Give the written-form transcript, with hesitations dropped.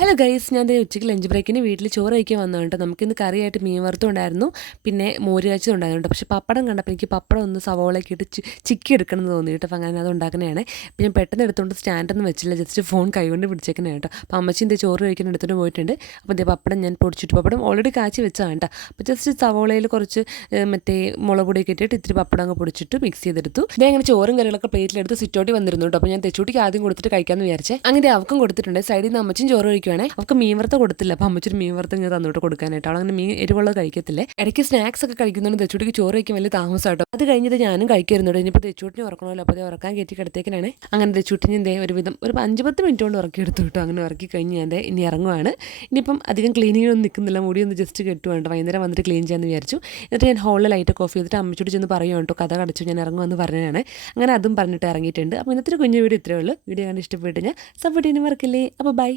Hello guys, ഞാൻ ദേ ഉച്ചയ്ക്ക് lunch ബ്രേക്കിന് വീട്ടിൽ ചോറ് കഴിക്കാൻ വന്നതുകൊണ്ട് നമുക്കിന്ന് കറിയായിട്ട് മീൻ വറുത്തും ഉണ്ടായിരുന്നു, പിന്നെ മോര് കാച്ചിയും ഉണ്ടായിരുന്നു. പക്ഷേ പപ്പടം കണ്ടപ്പോൾ എനിക്ക് പപ്പടം ഒന്ന് സവോളയൊക്കെ ഇട്ട് ചിക്കി എടുക്കണം എന്ന് തോന്നി കേട്ടോ. അപ്പോൾ അങ്ങനെ അത് ഉണ്ടാക്കണതാണ്. അപ്പോൾ ഞാൻ പെട്ടെന്ന് എടുത്തുകൊണ്ട് സ്റ്റാൻഡൊന്നും വെച്ചില്ല, ജസ്റ്റ് ഫോൺ കൈകൊണ്ട് പിടിച്ചേക്കണേ കേട്ടോ. അപ്പോൾ അമ്മച്ചി ഇതേ ചോറ് കഴിക്കാൻ എടുത്തുകൊണ്ട് പോയിട്ടുണ്ട്. അപ്പോൾ ഇതേ പപ്പടം ഞാൻ പൊടിച്ചിട്ട്, പപ്പടം ഓൾറെഡി കാച്ചി വെച്ചതാണ് കേട്ടോ. അപ്പോൾ ജസ്റ്റ് സവോളയിൽ കുറച്ച് മറ്റേ മുളക് പൊടിയൊക്കെ ഇട്ടിട്ട് ഇത്തിരി പപ്പടം അങ്ങ് പൊടിച്ചിട്ട് മിക്സ് ചെയ്തെടുത്തു. ഇതേ അങ്ങനെ ചോറും കറികളൊക്കെ പ്ലേറ്റിലെടുത്ത് സിറ്റോട്ടി വന്നിരുന്നു കേട്ടോ. അപ്പോൾ ഞാൻ തെച്ചൂട്ടിക്ക് ആദ്യം കൊടുത്തിട്ട് കഴിക്കാമെന്ന് വിചാരിച്ചേ. അങ്ങനെ അവക്കും കൊടുത്തിട്ടുണ്ട്. സൈഡിൽ നിന്ന് അമ്മച്ചും ചോറ് കഴിക്കുവാണ്. അവർക്ക് മീൻ വറുത്ത കൊടുത്തില്ല, അപ്പോൾ അമ്മച്ചൊരു മീൻ വറുത്ത് ഇങ്ങനെ തന്നോട്ട് കൊടുക്കാനായിട്ട്. അവളങ്ങനെ മീൻ എരിവുള്ളത് കഴിക്കത്തില്ലേ. ഇടയ്ക്ക് സ്നാക്സ് ഒക്കെ കഴിക്കുന്നുണ്ട്. തെച്ചൂട്ടിക്ക് ചോറ് കഴിക്കാൻ വലിയ താമസമായിട്ടോ. അത് കഴിഞ്ഞിട്ട് ഞാനും കഴിക്കാറുണ്ട്. ഇനിയിപ്പോൾ തെച്ചൂട്ടിനെ ഉറക്കണമല്ലോ, അപ്പോൾ അത് ഉറക്കാൻ കയറ്റി കിടത്തേക്കാണ്. അങ്ങനെ തെച്ചൂട്ടിന് എന്തേ ഒരുവിധം ഒരു 5-10 മിനിറ്റ് കൊണ്ട് ഉറക്കിയെടുത്തു കേട്ടോ. അങ്ങനെ ഉറക്കി കഴിഞ്ഞ് ഞാൻ ഇനി ഇറങ്ങുവാണ്. ഇനിയിപ്പം അധികം ക്ലീനിങ്ങൊന്നും നിൽക്കുന്നില്ല, മുടി ഒന്ന് ജസ്റ്റ് കെട്ടുവാണ്ട് വൈകുന്നേരം വന്നിട്ട് ക്ലീൻ ചെയ്യാമെന്ന് വിചാരിച്ചു. എന്നിട്ട് ഞാൻ ഹോളിൽ ലൈറ്റൊക്കെ ഓഫ് ചെയ്തിട്ട് അമ്മച്ചോട് ചെന്ന് പറയുക കേട്ടോ, കഥ കടച്ചു ഞാൻ ഇറങ്ങുമെന്ന് പറഞ്ഞതാണ്. അങ്ങനെ അതും പറഞ്ഞിട്ട് ഇറങ്ങിയിട്ടുണ്ട്. അപ്പോൾ ഇന്നത്തെ കുഞ്ഞു വീഡിയോ ഇത്രയേ ഉള്ളൂ. വീഡിയോ കണ്ട് ഇഷ്ടപ്പെട്ട് ഞാൻ സപ്പോർട്ട് ചെയ്യാൻ മറക്കില്ലേ. അപ്പോൾ ബൈ.